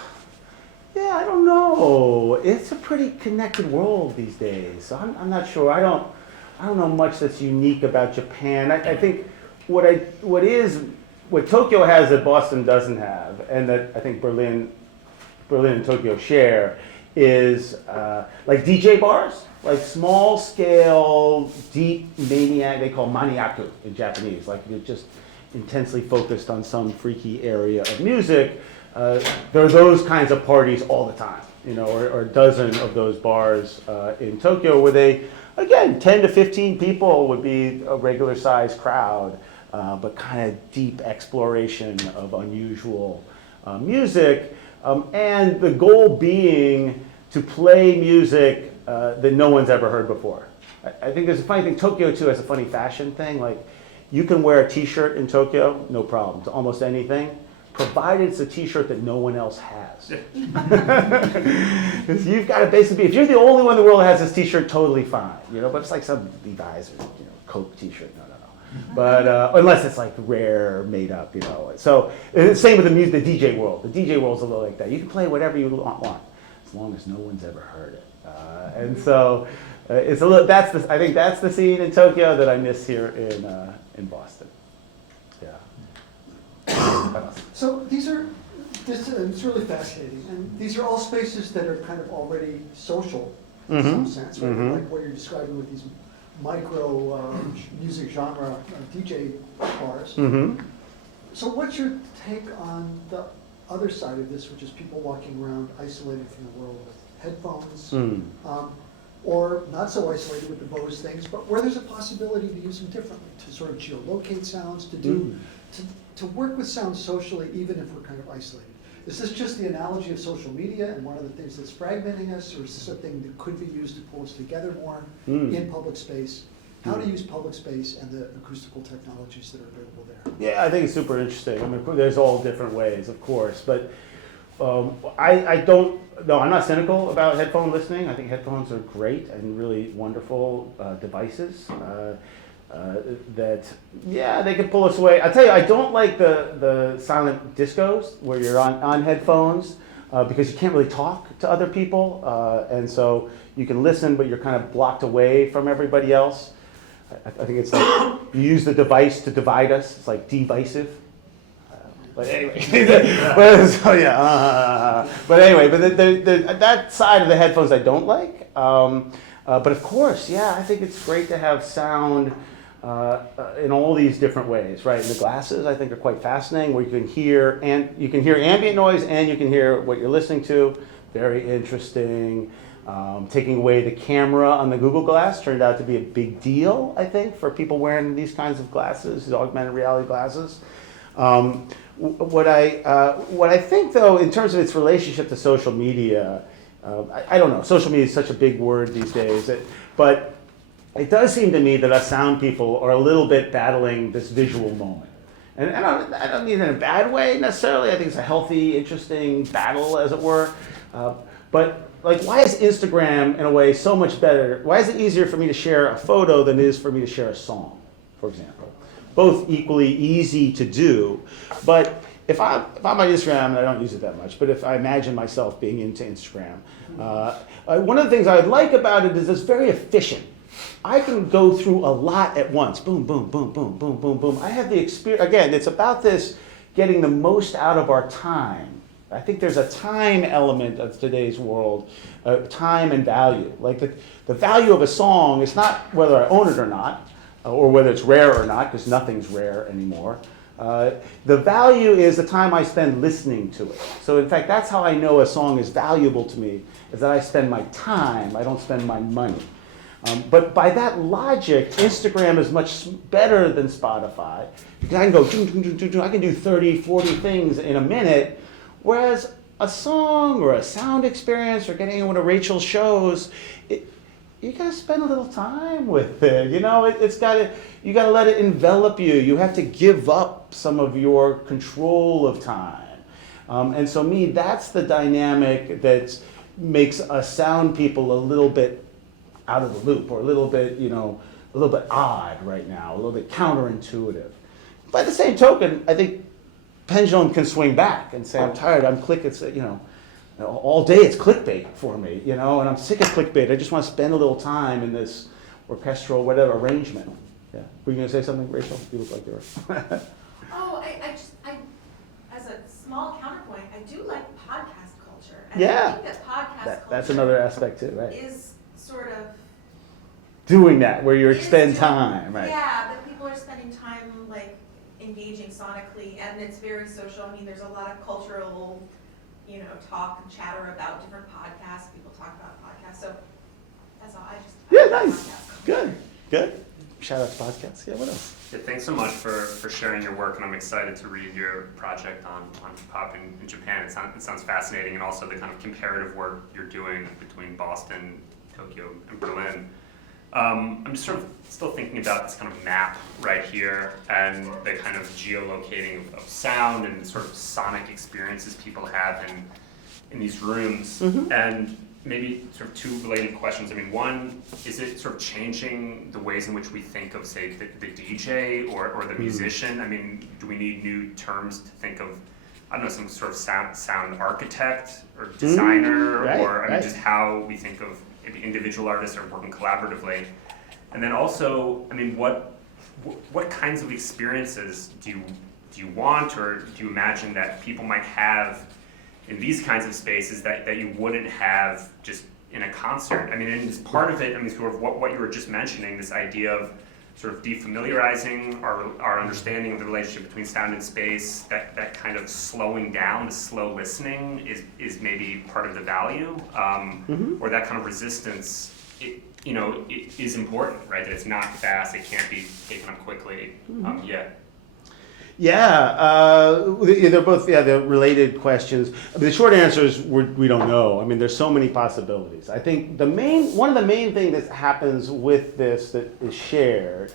yeah, I don't know. It's a pretty connected world these days. So I'm not sure. I don't know much that's unique about Japan. I think what Tokyo has that Boston doesn't have, and that I think Berlin and Tokyo share, is like DJ bars, like small scale, deep maniac. They call maniaku in Japanese. Like you're just intensely focused on some freaky area of music. There are those kinds of parties all the time, or a dozen of those bars in Tokyo where they, again, 10 to 15 people would be a regular sized crowd, but kind of deep exploration of unusual music. And the goal being to play music that no one's ever heard before. I think there's a funny thing. Tokyo, too, has a funny fashion thing. Like, you can wear a T-shirt in Tokyo, no problem, to almost anything, provided it's a T-shirt that no one else has. Because you've got to basically, if you're the only one in the world that has this T-shirt, totally fine. But it's like some Levi's or Coke T-shirt. No. But unless it's like rare, made up, So same with the music, the DJ world. The DJ world's a little like that. You can play whatever you want, as long as no one's ever heard it. And so it's a little. I think that's the scene in Tokyo that I miss here in Boston. Yeah. So these are, it's really fascinating, and these are all spaces that are kind of already social in some sense, right? Like what you're describing with these micro music genre DJ bars. So what's your take on the other side of this, which is people walking around isolated from the world with headphones, or not so isolated with the Bose things, but where there's a possibility to use them differently, to sort of geolocate sounds, to do, to work with sound socially, even if we're kind of isolated. Is this just the analogy of social media and one of the things that's fragmenting us, or is this something that could be used to pull us together more in public space? How to use public space and the acoustical technologies that are available there? Yeah, I think it's super interesting. I mean, there's all different ways, of course, but I don't, no, I'm not cynical about headphone listening. I think headphones are great and really wonderful devices that, yeah, they can pull us away. I tell you, I don't like the silent discos where you're on headphones because you can't really talk to other people, and so you can listen, but you're kind of blocked away from everybody else. I think it's like you use the device to divide us. It's like divisive. But anyway, so yeah. But anyway, but that side of the headphones I don't like. But of course, yeah, I think it's great to have sound in all these different ways, right? And the glasses I think are quite fascinating, where you can hear ambient noise and you can hear what you're listening to. Very interesting. Taking away the camera on the Google Glass turned out to be a big deal, I think, for people wearing these kinds of glasses, these augmented reality glasses. What I think, though, in terms of its relationship to social media, I don't know. Social media is such a big word these days, but it does seem to me that us sound people are a little bit battling this visual moment. And I don't mean in a bad way necessarily. I think it's a healthy, interesting battle, as it were. But like, why is Instagram, in a way, so much better? Why is it easier for me to share a photo than it is for me to share a song, for example? Both equally easy to do, but if I'm on Instagram, and I don't use it that much, but if I imagine myself being into Instagram, one of the things I would like about it is it's very efficient. I can go through a lot at once. Boom, boom, boom, boom, boom, boom, boom. I have the experience, again, it's about this getting the most out of our time. I think there's a time element of today's world, time and value. Like the value of a song is not whether I own it or not, or whether it's rare or not, because nothing's rare anymore. The value is the time I spend listening to it. So in fact, that's how I know a song is valuable to me, is that I spend my time, I don't spend my money. But by that logic, Instagram is much better than Spotify, because I can go, I can do 30, 40 things in a minute, whereas a song or a sound experience or getting into one of Rachel's shows, you gotta spend a little time with it. You know, you gotta let it envelop you. You have to give up some of your control of time. And so that's the dynamic that makes us sound people a little bit out of the loop, or a little bit odd right now, a little bit counterintuitive. By the same token, I think pendulum can swing back and say, I'm tired, all day it's clickbait for me, and I'm sick of clickbait. I just want to spend a little time in this orchestral whatever arrangement. Yeah. Were you going to say something, Rachel? You look like you were. I as a small counterpoint, I do like podcast culture. And Yeah. I think that podcast culture That's another aspect too, right? is sort of Doing that, where you is expend doing- time, right? Yeah, that people are spending time like engaging sonically, and it's very social. I mean, there's a lot of cultural, talk and chatter about different podcasts. People talk about podcasts, so that's all. Yeah, I like nice. podcasts. Good. Shout out to podcasts. Yeah, what else? Yeah, thanks so much for sharing your work, and I'm excited to read your project on hip-hop in Japan. It sounds fascinating, and also the kind of comparative work you're doing between Boston, Tokyo, and Berlin. I'm just sort of still thinking about this kind of map right here and the kind of geolocating of sound and sort of sonic experiences people have in these rooms. Mm-hmm. And maybe sort of two related questions. I mean, one, is it sort of changing the ways in which we think of, say, the DJ or the musician? I mean, do we need new terms to think of, I don't know, some sort of sound architect or designer, right, or I mean, right. just how we think of maybe individual artists are working collaboratively. And then also, I mean, what what kinds of experiences do you want, or do you imagine that people might have in these kinds of spaces that you wouldn't have just in a concert? I mean, and is part of it, I mean, sort of what you were just mentioning, this idea of sort of defamiliarizing our understanding of the relationship between sound and space, that kind of slowing down, the slow listening is maybe part of the value, or that kind of resistance, it is important, right? That it's not fast, it can't be taken up quickly. They're both they're related questions. I mean, the short answer is we don't know. I mean, there's so many possibilities. I think one of the main things that happens with this that is shared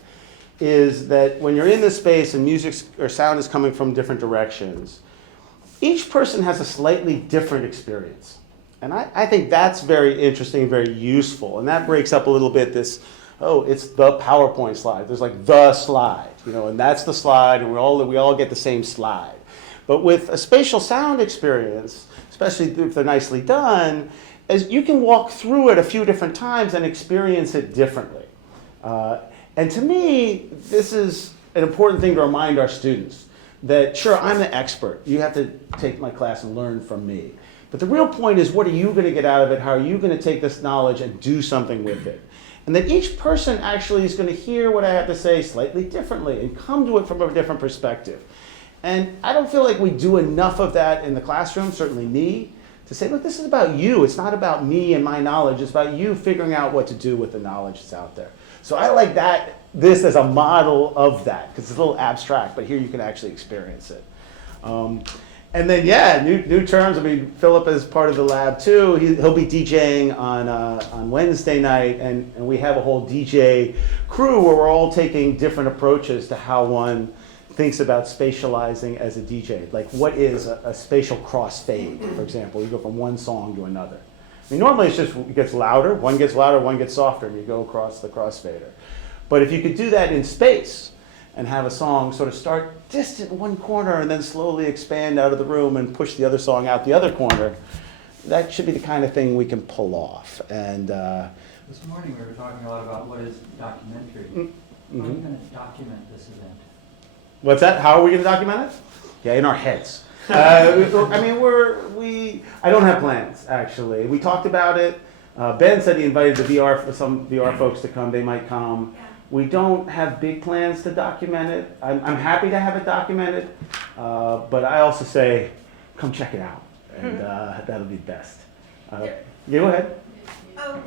is that when you're in this space and music or sound is coming from different directions, each person has a slightly different experience. And I think that's very interesting, very useful. And that breaks up a little bit this, it's the PowerPoint slide. There's like the slide, and that's the slide, and we all get the same slide. But with a spatial sound experience, especially if they're nicely done, as you can walk through it a few different times and experience it differently. And to me, this is an important thing to remind our students that, sure, I'm the expert. You have to take my class and learn from me. But the real point is, what are you going to get out of it? How are you going to take this knowledge and do something with it? And that each person actually is going to hear what I have to say slightly differently and come to it from a different perspective. And I don't feel like we do enough of that in the classroom, certainly me, to say, look, this is about you. It's not about me and my knowledge. It's about you figuring out what to do with the knowledge that's out there. So I like this as a model of that, because it's a little abstract, but here you can actually experience it. And then, new terms. I mean, Philip is part of the lab too. He'll be DJing on Wednesday night, and we have a whole DJ crew where we're all taking different approaches to how one thinks about spatializing as a DJ. Like, what is a spatial crossfade, for example? You go from one song to another. I mean, normally it gets louder, one gets softer, and you go across the crossfader. But if you could do that in space, and have a song sort of start distant one corner and then slowly expand out of the room and push the other song out the other corner, that should be the kind of thing we can pull off. And this morning we were talking a lot about what is documentary. How are you going to document this event? What's that? How are we going to document it? Yeah, in our heads. I mean, I don't have plans, actually. We talked about it. Ben said he invited some VR folks to come. They might come. We don't have big plans to document it. I'm happy to have it documented, but I also say, come check it out, and that'll be best. Go ahead. Oh,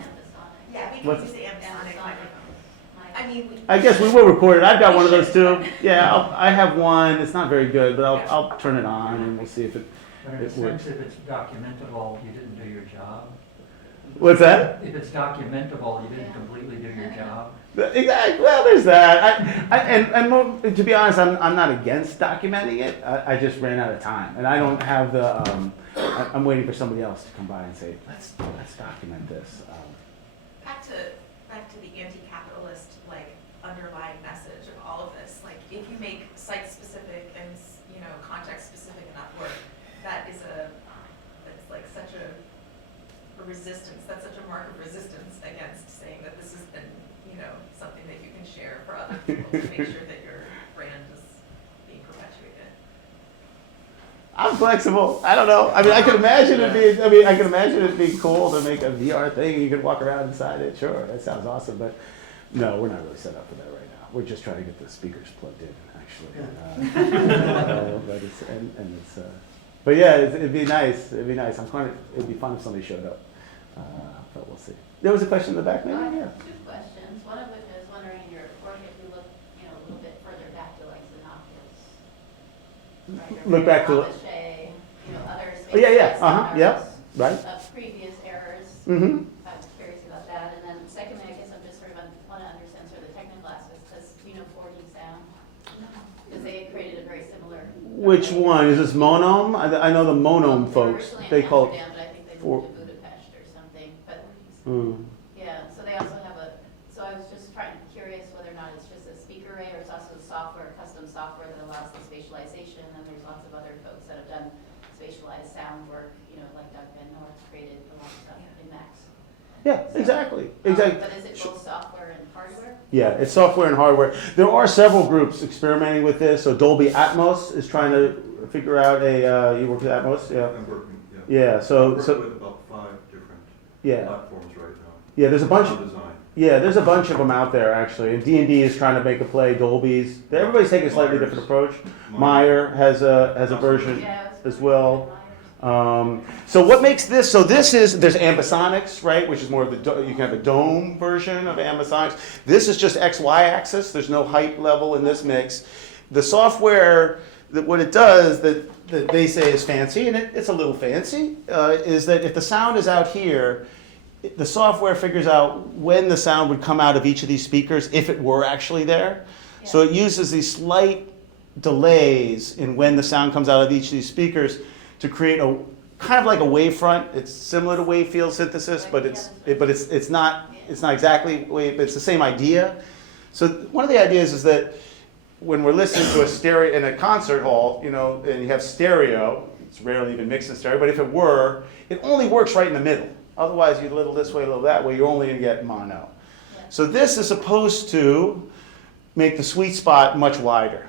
yeah, we can use the ambisonic microphone. I mean, I guess we will record it. I've got one of those too. Yeah, I have one. It's not very good, but I'll turn it on and we'll see if it works. If it's documentable, you didn't do your job. What's that? If it's documentable, you didn't completely do your job. Exactly. Well, there's that. And to be honest, I'm not against documenting it. I just ran out of time, and I don't have the. I'm waiting for somebody else to come by and say, let's document this. Back to the anti-capitalist underlying message of all of this. Like, if you make site-specific and context-specific enough work, that is it's like such a resistance. That's such a mark of resistance against saying that this has been something that you can share for other people to make sure that your brand is being perpetuated. I'm flexible. I don't know. I mean, I can imagine it being cool to make a VR thing. You could walk around inside it. Sure, that sounds awesome. But no, we're not really set up for that right now. We're just trying to get the speakers plugged in, actually. But yeah, it'd be nice. It'd be nice. It'd be fun if somebody showed up. But we'll see. There was a question in the back, maybe. Yeah. Two questions. One of which I was wondering in your report, if you look, a little bit further back to Xenopus, right? Look back to other space right. of previous errors. Mm-hmm. I'm curious about that. And then secondly, I guess I'm just want to understand sort of the technical aspects, because 4D sound, because they had created a very similar. Which one is this? Monome? I know the Monome folks. They call it. But I think they moved to Budapest or something. But yeah, so they also have so I was just curious whether or not it's just a speaker array or it's also software, custom software that allows the spatialization. And there's lots of other folks that have done spatialized sound work, like Doug Van Noord's created a lot of stuff in Max. Yeah, exactly. But is it both software and hardware? Yeah, it's software and hardware. There are several groups experimenting with this. So Dolby Atmos is trying to figure out you work with Atmos? Yeah. I'm working, yeah. Yeah, I so work with about 5 different yeah. platforms right now. Yeah, there's a bunch. Design. Yeah, there's a bunch of them out there actually, and D&D is trying to make a play. Dolby's. Everybody's taking a slightly different approach. Meyer has a version as well. So what makes this? So this is there's ambisonics, right? Which is more of the you can have a dome version of ambisonics. This is just XY axis. There's no height level in this mix. The software that what it does that they say is fancy, and it's a little fancy, is that if the sound is out here, the software figures out when the sound would come out of each of these speakers if it were actually there. Yeah. So it uses these slight delays in when the sound comes out of each of these speakers to create a kind of like a wavefront. It's similar to wave field synthesis, but it's not exactly wave. It's the same idea. So one of the ideas is that when we're listening to a stereo in a concert hall, and you have stereo, it's rarely even mixed in stereo. But if it were, it only works right in the middle. Otherwise, you a little this way, a little that way, you're only going to get mono. Yeah. So this is supposed to make the sweet spot much wider.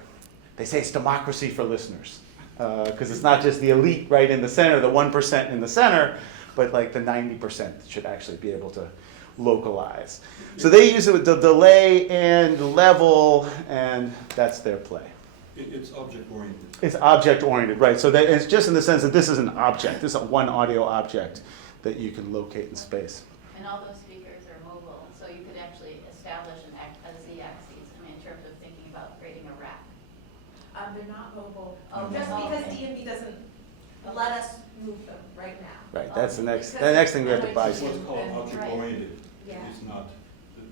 They say it's democracy for listeners because it's not just the elite right in the center, the 1% in the center, but like the 90% should actually be able to localize. So they use it with the delay and the level, and that's their play. It's object-oriented. It's object-oriented, right. So that it's just in the sense that this is an object. This is one audio object that you can locate in space. And all those speakers are mobile, so you could actually establish a z-axis, in terms of thinking about creating a rack. They're not mobile, Oh, just no. because D&B doesn't let us move them right now. Right, that's the next thing we have to buy. It's what's called object-oriented. Yeah. It's not,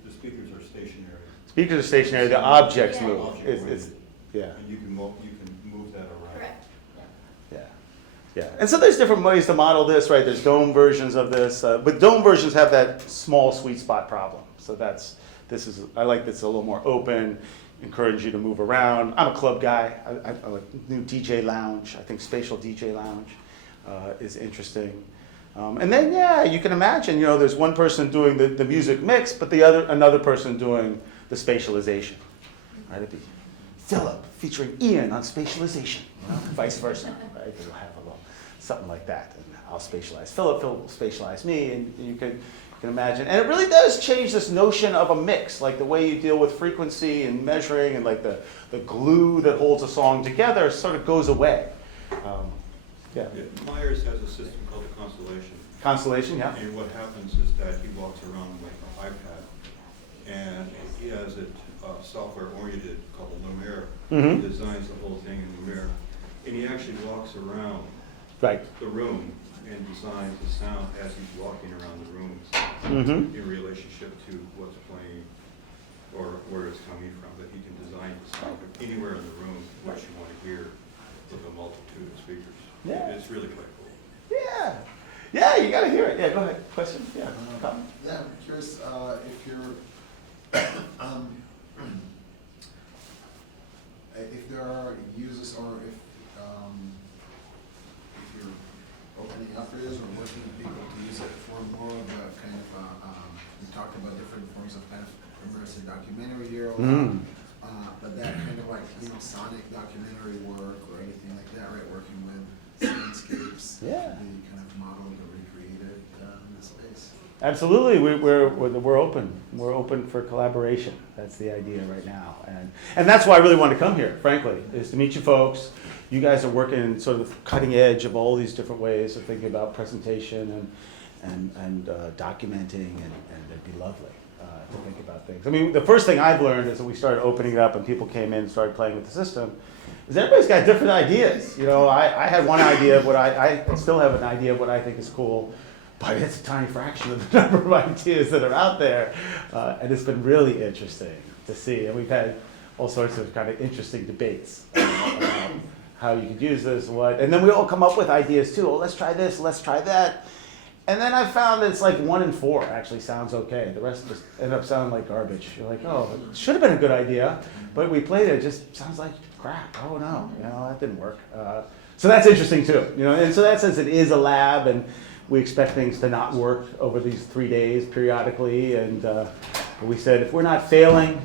the speakers are stationary. Speakers are stationary, the objects move. Object-oriented. Yeah. And you can move that around. Correct. Yeah. Yeah. And so there's different ways to model this, right? There's dome versions of this, but dome versions have that small sweet spot problem. So I like this a little more open, encourage you to move around. I'm a club guy. I like new DJ lounge. I think spatial DJ lounge is interesting. And then, yeah, you can imagine, there's one person doing the music mix, but another person doing the spatialization. Right? It'd be Philip featuring Ian on spatialization, vice versa. Right? You'll have a little something like that, and I'll spatialize Philip will spatialize me, and you can imagine. And it really does change this notion of a mix, like the way you deal with frequency and measuring, and like the glue that holds a song together sort of goes away. Yeah. Myers has a system called the Constellation. Constellation, yeah. And what happens is that he walks around like an iPad, and he has it software-oriented called Lumiere. Mm-hmm. He designs the whole thing in Lumiere, and he actually walks around the room and designs the sound as he's walking around the room in relationship to what's playing or where it's coming from. But he can design the sound anywhere in the room what you want to hear with a multitude of speakers. Yeah. It's really quite cool. Yeah. Yeah, you got to hear it. Yeah, go ahead. Question? Yeah. Comment? Yeah, I'm curious if you're, if there are users or if you're opening up for this or working with people to use it for more of a kind of, we talked about different forms of kind of immersive documentary here, but that kind of like, sonic documentary work or anything like that, right? Working with landscapes, Yeah. really kind of modeled or recreated in the space. Absolutely, we're open. We're open for collaboration. That's the idea right now, and that's why I really wanted to come here. Frankly, is to meet you folks. You guys are working sort of cutting edge of all these different ways of thinking about presentation and documenting, and it'd be lovely to think about things. I mean, the first thing I've learned is that we started opening it up and people came in and started playing with the system. Is everybody's got different ideas. I had one idea of what I still have an idea of what I think is cool. But it's a tiny fraction of the number of ideas that are out there. And it's been really interesting to see. And we've had all sorts of kind of interesting debates about how you could use this, and then we all come up with ideas too. Oh, let's try this, let's try that. And then I found that it's like 1 in 4 actually sounds okay. The rest just end up sounding like garbage. You're like, oh, it should have been a good idea. But we played it, it just sounds like crap. Oh no, that didn't work. So that's interesting too. And so in that sense it is a lab, and we expect things to not work over these 3 days periodically, and But we said, if we're not failing,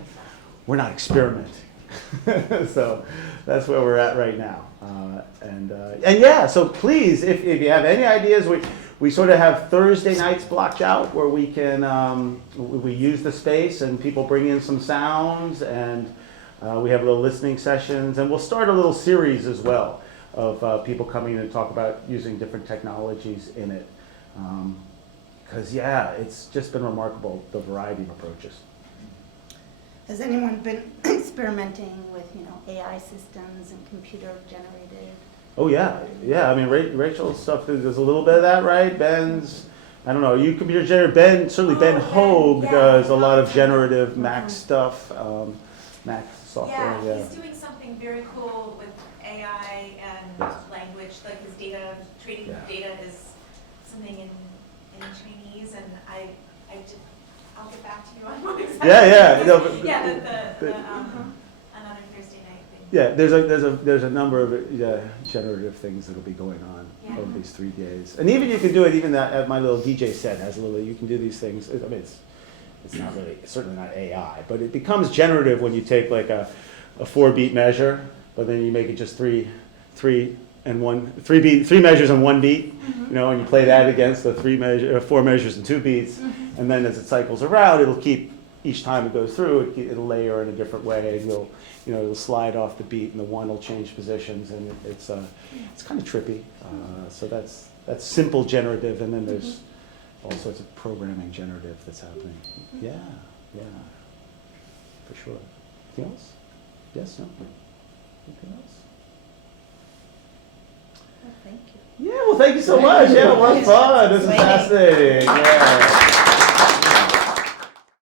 we're not experimenting. So that's where we're at right now. And yeah, so please, if you have any ideas, we sort of have Thursday nights blocked out where we can, we use the space and people bring in some sounds, and we have little listening sessions, and we'll start a little series as well of people coming in and talk about using different technologies in it. Because yeah, it's just been remarkable, the variety of approaches. Has anyone been experimenting with, AI systems and computer generated? Oh yeah, yeah. I mean, Rachel's stuff, there's a little bit of that, right? Ben's, I don't know, you computer generator. Ben, certainly Ben Hogue does a lot of generative Mac stuff, Mac software. Yeah, he's doing something very cool with AI and language, like his data, trading data is something in Chinese, and I'll get back to you on what exactly. No, but, another Thursday night thing. Yeah, there's a number of generative things that'll be going on over these 3 days, and even you can do it. Even at my little DJ set has a little. You can do these things. I mean, it's not really, it's certainly not AI, but it becomes generative when you take like a 4-beat measure, but then you make it just three measures and 1 beat, and you play that against the 4 measures and 2 beats, and then as it cycles around, it'll keep, each time it goes through, it'll layer in a different way, and it'll slide off the beat, and the 1 will change positions, and it's kind of trippy. So that's simple generative, and then there's all sorts of programming generative that's happening. Yeah, for sure. Anything else? Yes, no? Anything else? Well, thank you. Yeah, well, thank you so much. Yeah, it was fun. This is fascinating. Yeah.